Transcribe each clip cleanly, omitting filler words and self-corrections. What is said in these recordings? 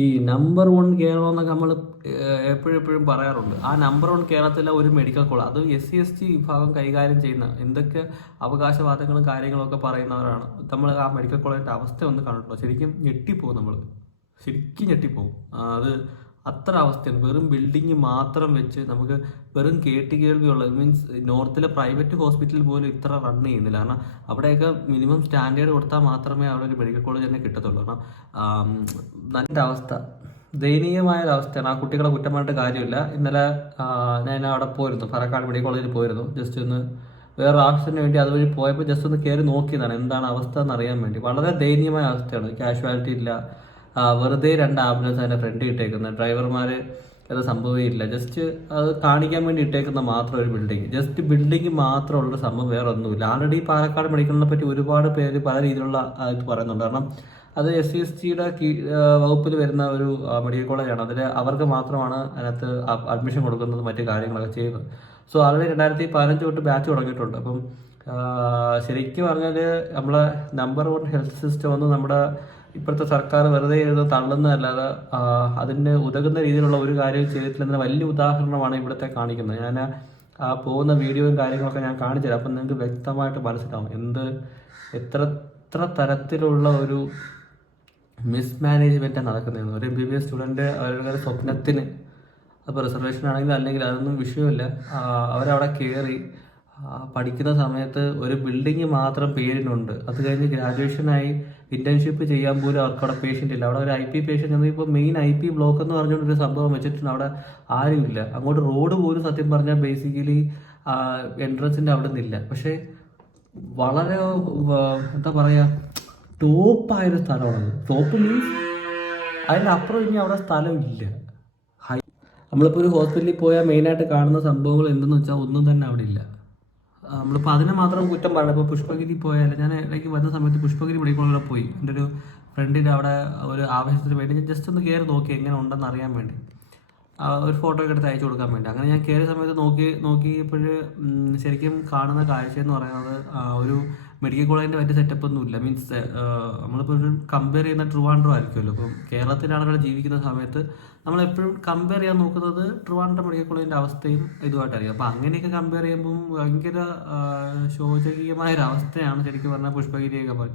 ഈ നമ്പർ 1 കേരളം എന്നൊക്കെ നമ്മൾ എപ്പോഴും പറയാറുണ്ട്. ആ നമ്പർ 1 കേരളത്തിലെ ഒരു മെഡിക്കൽ കോളേജ്, അത് SC ST വിഭാഗം കൈകാര്യം ചെയ്യുന്ന എന്തൊക്കെ അവകാശവാദങ്ങളും കാര്യങ്ങളും ഒക്കെ പറയുന്നവരാണ്. നമ്മൾ ആ മെഡിക്കൽ കോളേജിൻ്റെ അവസ്ഥ ഒന്ന് കണ്ടിട്ടുണ്ടോ? ശരിക്കും ഞെട്ടിപ്പോകും നമ്മൾ, ശരിക്കും ഞെട്ടിപ്പോകും. അത് അത്ര അവസ്ഥയാണ്. വെറും ബിൽഡിങ് മാത്രം വെച്ച് നമുക്ക് വെറും കേൾവിയുള്ള, മീൻസ് നോർത്തിലെ പ്രൈവറ്റ് ഹോസ്പിറ്റലിൽ പോലും ഇത്ര റൺ ചെയ്യുന്നില്ല. കാരണം അവിടെയൊക്കെ മിനിമം സ്റ്റാൻഡേർഡ് കൊടുത്താൽ മാത്രമേ അവിടെ ഒരു മെഡിക്കൽ കോളേജ് തന്നെ കിട്ടത്തുള്ളൂ. കാരണം നല്ല അവസ്ഥ, ദയനീയമായ ഒരവസ്ഥയാണ്. ആ കുട്ടികളെ കുറ്റം പറഞ്ഞിട്ട് കാര്യമില്ല. ഇന്നലെ ഞാൻ അവിടെ പോയിരുന്നു, പാലക്കാട് മെഡിക്കൽ കോളേജിൽ പോയിരുന്നു. ജസ്റ്റ് ഒന്ന് വേറെ ആവശ്യത്തിന് വേണ്ടി അതുവഴി പോയപ്പോൾ ജസ്റ്റ് ഒന്ന് കയറി നോക്കിയതാണ് എന്താണ് അവസ്ഥ എന്ന് അറിയാൻ വേണ്ടി. വളരെ ദയനീയമായ അവസ്ഥയാണ്. കാഷ്വാലിറ്റി ഇല്ല, വെറുതെ 2 ആംബുലൻസ് അതിൻ്റെ ഫ്രണ്ട് ഇട്ടേക്കുന്നത്, ഡ്രൈവർമാർ അത് സംഭവമില്ല. ജസ്റ്റ് അത് കാണിക്കാൻ വേണ്ടി ഇട്ടേക്കുന്ന മാത്രം ഒരു ബിൽഡിങ്, ജസ്റ്റ് ബിൽഡിങ് മാത്രമുള്ള സംഭവം വേറെ ഒന്നുമില്ല. ആൾറെഡി പാലക്കാട് മെഡിക്കലിനെ പറ്റി ഒരുപാട് പേര് പല രീതിയിലുള്ള ഇത് പറയുന്നുണ്ട്. കാരണം അത് SC ST വകുപ്പിൽ വരുന്ന ഒരു മെഡിക്കൽ കോളേജാണ്. അതിൽ അവർക്ക് മാത്രമാണ് അതിനകത്ത് അഡ്മിഷൻ കൊടുക്കുന്നത്, മറ്റു കാര്യങ്ങളൊക്കെ ചെയ്യുന്നത്. സോ ആൾറെഡി 2015 തൊട്ട് ബാച്ച് തുടങ്ങിയിട്ടുണ്ട്. അപ്പം ശരിക്കും പറഞ്ഞാൽ നമ്മളെ നമ്പർ 1 ഹെൽത്ത് സിസ്റ്റം ഒന്നും നമ്മുടെ ഇപ്പോഴത്തെ സർക്കാർ വെറുതെ ഇരുന്ന് തള്ളുന്നതല്ലാതെ അതിന് ഉതകുന്ന രീതിയിലുള്ള ഒരു കാര്യം ചെയ്തിട്ടില്ലെന്ന വലിയ ഉദാഹരണമാണ് ഇവിടുത്തെ കാണിക്കുന്നത്. ഞാൻ ആ പോകുന്ന വീഡിയോയും കാര്യങ്ങളൊക്കെ ഞാൻ കാണിച്ചു തരാം. അപ്പം നിങ്ങൾക്ക് വ്യക്തമായിട്ട് മനസ്സിലാവും എത്ര തരത്തിലുള്ള ഒരു മിസ്മാനേജ്മെൻറ്റാണ് നടക്കുന്നതെന്ന്. ഒരു MBBS സ്റ്റുഡൻറ്റ് അവരുടെ സ്വപ്നത്തിന്, അപ്പോൾ റിസർവേഷൻ ആണെങ്കിൽ അല്ലെങ്കിൽ അതൊന്നും വിഷയമില്ല, അവരവിടെ കയറി പഠിക്കുന്ന സമയത്ത് ഒരു ബിൽഡിങ് മാത്രം പേരിനുണ്ട്. അത് കഴിഞ്ഞ് ഗ്രാജുവേഷനായി ഇന്റേൺഷിപ്പ് ചെയ്യാൻ പോലും അവർക്ക് അവിടെ പേഷ്യൻ്റ് ഇല്ല. അവിടെ ഒരു IP പേഷ്യൻ്റ്, ഇപ്പോൾ മെയിൻ IP ബ്ലോക്ക് എന്ന് പറഞ്ഞുകൊണ്ടൊരു സംഭവം വെച്ചിട്ടുണ്ട്. അവിടെ ആരുമില്ല. അങ്ങോട്ട് റോഡ് പോലും സത്യം പറഞ്ഞാൽ ബേസിക്കലി എൻട്രൻസിൻ്റെ അവിടെ നിന്നില്ല. പക്ഷേ വളരെ എന്താ പറയുക, ടോപ്പായൊരു സ്ഥലമാണത്. ടോപ്പ് മീൻസ് അതിനപ്പുറം ഇനി അവിടെ സ്ഥലമില്ല. നമ്മളിപ്പോൾ ഒരു ഹോസ്പിറ്റലിൽ പോയാൽ മെയിനായിട്ട് കാണുന്ന സംഭവങ്ങൾ എന്തെന്ന് വെച്ചാൽ ഒന്നും തന്നെ അവിടെ ഇല്ല. നമ്മളിപ്പോൾ അതിനെ മാത്രം കുറ്റം പറയണം. ഇപ്പോൾ പുഷ്പഗിരി പോയാൽ, ഞാൻ ഇടയ്ക്ക് വരുന്ന സമയത്ത് പുഷ്പഗിരി മെഡിക്കൽ കോളേജിൽ പോയി. എൻ്റെ ഒരു ഫ്രണ്ടിൻ്റെ അവിടെ ഒരു ആവശ്യത്തിന് വേണ്ടി ഞാൻ ജസ്റ്റ് ഒന്ന് കയറി നോക്കി എങ്ങനെ ഉണ്ടെന്ന് അറിയാൻ വേണ്ടി, ഒരു ഫോട്ടോ ഒക്കെ എടുത്ത് അയച്ചു കൊടുക്കാൻ വേണ്ടി. അങ്ങനെ ഞാൻ കയറിയ സമയത്ത് നോക്കിയപ്പോൾ ശരിക്കും കാണുന്ന കാഴ്ച എന്ന് പറയുന്നത് ഒരു മെഡിക്കൽ കോളേജിൻ്റെ വലിയ സെറ്റപ്പ് ഒന്നുമില്ല. മീൻസ് നമ്മളിപ്പോൾ ഒരു കമ്പയർ ചെയ്യുന്ന ട്രിവാൻഡ്രം ആയിരിക്കുമല്ലോ. ഇപ്പം കേരളത്തിലാണ് ജീവിക്കുന്ന സമയത്ത് നമ്മളെപ്പോഴും കമ്പയർ ചെയ്യാൻ നോക്കുന്നത് ട്രിവാൻഡ്രം മെഡിക്കൽ കോളേജിൻ്റെ അവസ്ഥയും ഇതുമായിട്ടായിരിക്കും. അപ്പോൾ അങ്ങനെയൊക്കെ കമ്പയർ ചെയ്യുമ്പം ഭയങ്കര ശോചനീയമായൊരവസ്ഥയാണ് ശരിക്കും പറഞ്ഞാൽ പുഷ്പഗിരിയൊക്കെ പോലെ.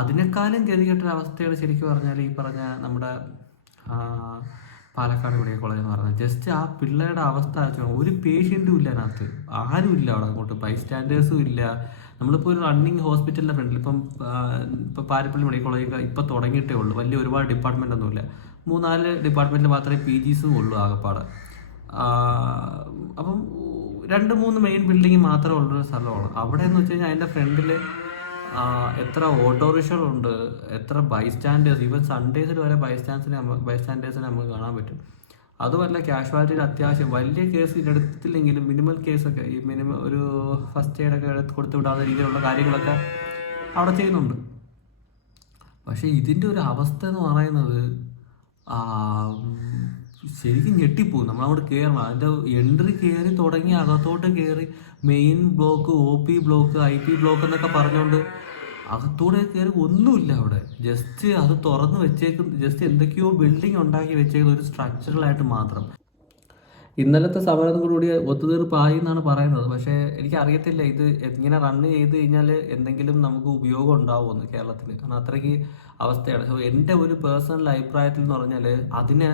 അതിനേക്കാളും ഗതികെട്ടൊരവസ്ഥയാണ് ശരിക്കും പറഞ്ഞാൽ ഈ പറഞ്ഞ നമ്മുടെ പാലക്കാട് മെഡിക്കൽ കോളേജ് എന്ന് പറഞ്ഞാൽ. ജസ്റ്റ് ആ പിള്ളേരുടെ അവസ്ഥ ഒരു പേഷ്യൻറ്റും ഇല്ല അതിനകത്ത്, ആരും ഇല്ല അവിടെ. അങ്ങോട്ട് ബൈസ്റ്റാൻഡേഴ്സും ഇല്ല. നമ്മളിപ്പോൾ ഒരു റണ്ണിങ് ഹോസ്പിറ്റലിൻ്റെ ഫ്രണ്ടിൽ ഇപ്പോൾ പാരിപ്പള്ളി മെഡിക്കൽ കോളേജ് ഇപ്പോൾ തുടങ്ങിയിട്ടേ ഉള്ളൂ. വലിയ ഒരുപാട് ഡിപ്പാർട്ട്മെൻ്റ് ഒന്നുമില്ല. 3-4 ഡിപ്പാർട്ട്മെൻറ്റിൽ മാത്രമേ PGസും ഉള്ളൂ ആകപ്പാട്. അപ്പം 2-3 മെയിൻ ബിൽഡിങ് മാത്രമേ ഉള്ളൊരു സ്ഥലമാണ്. അവിടെ എന്ന് വെച്ച് കഴിഞ്ഞാൽ അതിൻ്റെ ഫ്രണ്ടിൽ എത്ര ഓട്ടോറിക്ഷകളുണ്ട്, എത്ര ബൈസ്റ്റാൻഡേഴ്സ്. ഈവൻ സൺഡേസിൽ വരെ ബൈസ്റ്റാൻഡേഴ്സിനെ നമുക്ക് കാണാൻ പറ്റും. അതുമല്ല, കാഷ്വാലിറ്റിയിൽ അത്യാവശ്യം വലിയ കേസ് എടുത്തില്ലെങ്കിലും മിനിമൽ കേസൊക്കെ, ഈ മിനിമം ഒരു ഫസ്റ്റ് എയ്ഡൊക്കെ കൊടുത്തു വിടാത്ത രീതിയിലുള്ള കാര്യങ്ങളൊക്കെ അവിടെ ചെയ്യുന്നുണ്ട്. പക്ഷേ ഇതിൻ്റെ ഒരു അവസ്ഥ എന്ന് പറയുന്നത് ശരിക്കും ഞെട്ടിപ്പോകും. നമ്മളങ്ങോട്ട് കയറണം, അതിൻ്റെ എൻട്രി കയറി തുടങ്ങി അകത്തോട്ട് കയറി main block, OP block, IP block എന്നൊക്കെ പറഞ്ഞുകൊണ്ട് അകത്തൂടെ കയറി ഒന്നുമില്ല അവിടെ. ജസ്റ്റ് അത് തുറന്ന് വെച്ചേക്കും, ജസ്റ്റ് എന്തൊക്കെയോ ബിൽഡിംഗ് ഉണ്ടാക്കി വെച്ചേക്കുന്ന ഒരു സ്ട്രക്ചറലായിട്ട് മാത്രം. ഇന്നലത്തെ സമരത്തോടുകൂടി ഒത്തുതീർപ്പായി എന്നാണ് പറയുന്നത്. പക്ഷേ എനിക്കറിയത്തില്ല ഇത് ഇങ്ങനെ റണ്ണ് ചെയ്ത് കഴിഞ്ഞാൽ എന്തെങ്കിലും നമുക്ക് ഉപയോഗം ഉണ്ടാവുമെന്ന് കേരളത്തിൽ. കാരണം അത്രയ്ക്ക് അവസ്ഥയാണ്. സോ എൻ്റെ ഒരു പേഴ്സണൽ അഭിപ്രായത്തിൽ എന്ന് പറഞ്ഞാൽ അതിന്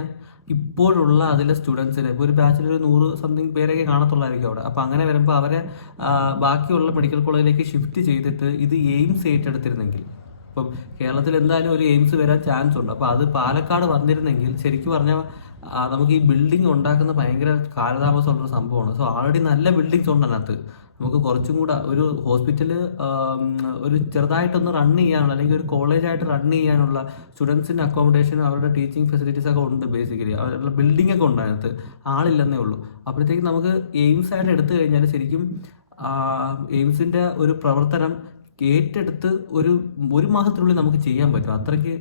ഇപ്പോഴുള്ള അതിലെ സ്റ്റുഡൻസിന് ഇപ്പോൾ ഒരു ബാച്ചിൽ ഒരു 100 സംതിങ് പേരൊക്കെ കാണത്തുള്ളായിരിക്കും അവിടെ. അപ്പോൾ അങ്ങനെ വരുമ്പോൾ അവരെ ബാക്കിയുള്ള മെഡിക്കൽ കോളേജിലേക്ക് ഷിഫ്റ്റ് ചെയ്തിട്ട് ഇത് എയിംസ് ഏറ്റെടുത്തിരുന്നെങ്കിൽ, ഇപ്പം കേരളത്തിൽ എന്തായാലും ഒരു എയിംസ് വരാൻ ചാൻസ് ഉണ്ട്. അപ്പോൾ അത് പാലക്കാട് വന്നിരുന്നെങ്കിൽ ശരിക്കും പറഞ്ഞാൽ നമുക്ക് ഈ ബിൽഡിംഗ് ഉണ്ടാക്കുന്ന ഭയങ്കര കാലതാമസമുള്ളൊരു സംഭവമാണ്. സോ ആൾറെഡി നല്ല ബിൽഡിങ്സ് ഉണ്ട് അതിനകത്ത്. നമുക്ക് കുറച്ചും കൂടെ ഒരു ഹോസ്പിറ്റല് ഒരു ചെറുതായിട്ടൊന്ന് റൺ ചെയ്യാനുള്ള, അല്ലെങ്കിൽ ഒരു കോളേജായിട്ട് റൺ ചെയ്യാനുള്ള സ്റ്റുഡൻസിൻ്റെ അക്കോമഡേഷനും അവരുടെ ടീച്ചിങ് ഫെസിലിറ്റീസ് ഒക്കെ ഉണ്ട്. ബേസിക്കലി അവരുടെ ബിൽഡിംഗ് ഒക്കെ ഉണ്ട് അതിനകത്ത്, ആളില്ലെന്നേ ഉള്ളൂ. അപ്പോഴത്തേക്കും നമുക്ക് എയിംസ് ആയിട്ട് എടുത്തു കഴിഞ്ഞാൽ ശരിക്കും എയിംസിൻ്റെ ഒരു പ്രവർത്തനം ഏറ്റെടുത്ത് ഒരു മാസത്തിനുള്ളിൽ നമുക്ക് ചെയ്യാൻ പറ്റും. അത്രയ്ക്ക്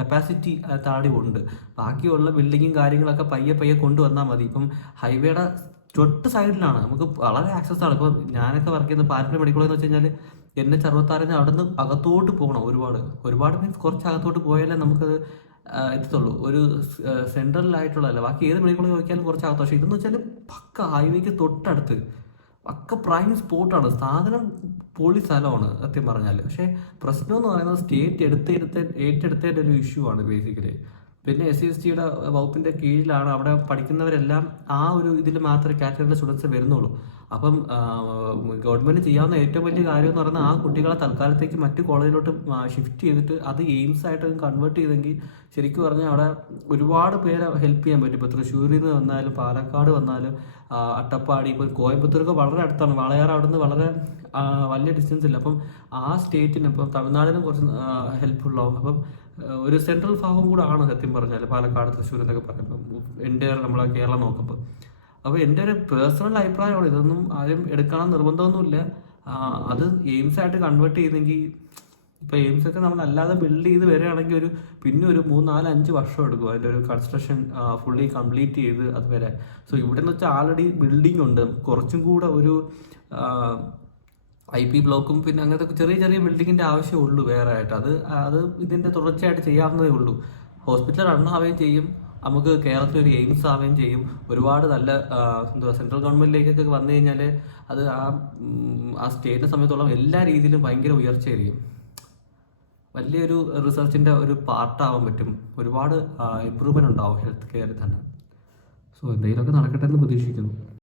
കപ്പാസിറ്റി താടി ഉണ്ട്. ബാക്കിയുള്ള ബിൽഡിങ്ങും കാര്യങ്ങളൊക്കെ പയ്യെ കൊണ്ടുവന്നാൽ മതി. ഇപ്പം ഹൈവേയുടെ തൊട്ട് സൈഡിലാണ്, നമുക്ക് വളരെ ആക്സസ് ആണ്. ഇപ്പോൾ ഞാനൊക്കെ വർക്ക് ചെയ്യുന്ന പാരിപ്പള്ളി മെഡിക്കൽ കോളേജ് എന്ന് വെച്ച് കഴിഞ്ഞാൽ NH-66 അവിടെ നിന്ന് അകത്തോട്ട് പോകണം, ഒരുപാട് മീൻസ് കുറച്ച് അകത്തോട്ട് പോയാലേ നമുക്കത് എത്തത്തുള്ളൂ. ഒരു സെൻട്രലായിട്ടുള്ളതല്ല, ബാക്കി ഏത് മെഡിക്കൽ കോളേജ് നോക്കിയാലും കുറച്ച് അകത്ത്. പക്ഷേ ഇതെന്ന് വെച്ചാൽ പക്ക ഹൈവേക്ക് തൊട്ടടുത്ത്, പക്ക പ്രൈം സ്പോട്ടാണ്, സാധനം പൊളി സ്ഥലമാണ് സത്യം പറഞ്ഞാൽ. പക്ഷേ പ്രശ്നം എന്ന് പറയുന്നത് സ്റ്റേറ്റ് ഏറ്റെടുത്തതിൻ്റെ ഒരു ഇഷ്യൂ ആണ് ബേസിക്കലി. പിന്നെ SC/ST വകുപ്പിൻ്റെ കീഴിലാണ്, അവിടെ പഠിക്കുന്നവരെല്ലാം ആ ഒരു ഇതിൽ മാത്രമേ കാറ്റഗറിയിലെ സ്റ്റുഡൻസ് വരുന്നുള്ളൂ. അപ്പം ഗവൺമെൻറ് ചെയ്യാവുന്ന ഏറ്റവും വലിയ കാര്യം എന്ന് പറയുന്നത് ആ കുട്ടികളെ തൽക്കാലത്തേക്ക് മറ്റു കോളേജിലോട്ട് ഷിഫ്റ്റ് ചെയ്തിട്ട് അത് എയിംസ് ആയിട്ട് കൺവേർട്ട് ചെയ്തെങ്കിൽ ശരിക്കും പറഞ്ഞാൽ അവിടെ ഒരുപാട് പേരെ ഹെൽപ്പ് ചെയ്യാൻ പറ്റും. ഇപ്പോൾ തൃശ്ശൂരിൽ നിന്ന് വന്നാലും പാലക്കാട് വന്നാലും അട്ടപ്പാടി, ഇപ്പോൾ കോയമ്പത്തൂരൊക്കെ വളരെ അടുത്താണ്, വാളയാർ അവിടെ നിന്ന് വളരെ വലിയ ഡിസ്റ്റൻസ് ഇല്ല. അപ്പം ആ സ്റ്റേറ്റിന്, ഇപ്പം തമിഴ്നാടിനും കുറച്ച് ഹെൽപ്ഫുള്ളാവും. അപ്പം ഒരു സെൻട്രൽ ഭാഗം കൂടെ ആണ് സത്യം പറഞ്ഞാൽ പാലക്കാട്, തൃശ്ശൂർ എന്നൊക്കെ പറയുമ്പോൾ എൻ്റെ നമ്മളെ കേരളം നോക്കുമ്പോൾ. അപ്പോൾ എൻ്റെ ഒരു പേഴ്സണൽ അഭിപ്രായമാണ്, ഇതൊന്നും ആരും എടുക്കണം നിർബന്ധമൊന്നുമില്ല. അത് എയിംസ് ആയിട്ട് കൺവേർട്ട് ചെയ്തെങ്കിൽ, ഇപ്പോൾ എയിംസ് ഒക്കെ നമ്മൾ അല്ലാതെ ബിൽഡ് ചെയ്ത് വരികയാണെങ്കിൽ പിന്നെ ഒരു 3-4-5 വർഷം എടുക്കും അതിൻ്റെ ഒരു കൺസ്ട്രക്ഷൻ ഫുള്ളി കംപ്ലീറ്റ് ചെയ്ത് അത് വരെ. സോ ഇവിടെ എന്ന് വെച്ചാൽ ആൾറെഡി ബിൽഡിംഗ് ഉണ്ട്, കുറച്ചും കൂടെ ഒരു IP ബ്ലോക്കും പിന്നെ അങ്ങനത്തെ ചെറിയ ചെറിയ ബിൽഡിങ്ങിൻ്റെ ആവശ്യമുള്ളൂ വേറെ ആയിട്ട്. അത് ഇതിൻ്റെ തുടർച്ചയായിട്ട് ചെയ്യാവുന്നതേ ഉള്ളൂ. ഹോസ്പിറ്റൽ റൺ ആവുകയും ചെയ്യും, നമുക്ക് കേരളത്തിൽ ഒരു എയിംസ് ആവുകയും ചെയ്യും. ഒരുപാട് നല്ല സെൻട്രൽ ഗവൺമെൻറ്റിലേക്കൊക്കെ വന്നു കഴിഞ്ഞാൽ അത് ആ സ്റ്റേറ്റിനെ സമയത്തോളം എല്ലാ രീതിയിലും ഭയങ്കര ഉയർച്ചയായിരിക്കും. വലിയൊരു റിസർച്ചിൻ്റെ ഒരു പാർട്ടാവാൻ പറ്റും, ഒരുപാട് ഇമ്പ്രൂവ്മെൻ്റ് ഉണ്ടാവും ഹെൽത്ത് കെയറിൽ തന്നെ. സോ എന്തെങ്കിലുമൊക്കെ നടക്കട്ടെ എന്ന് പ്രതീക്ഷിക്കുന്നു.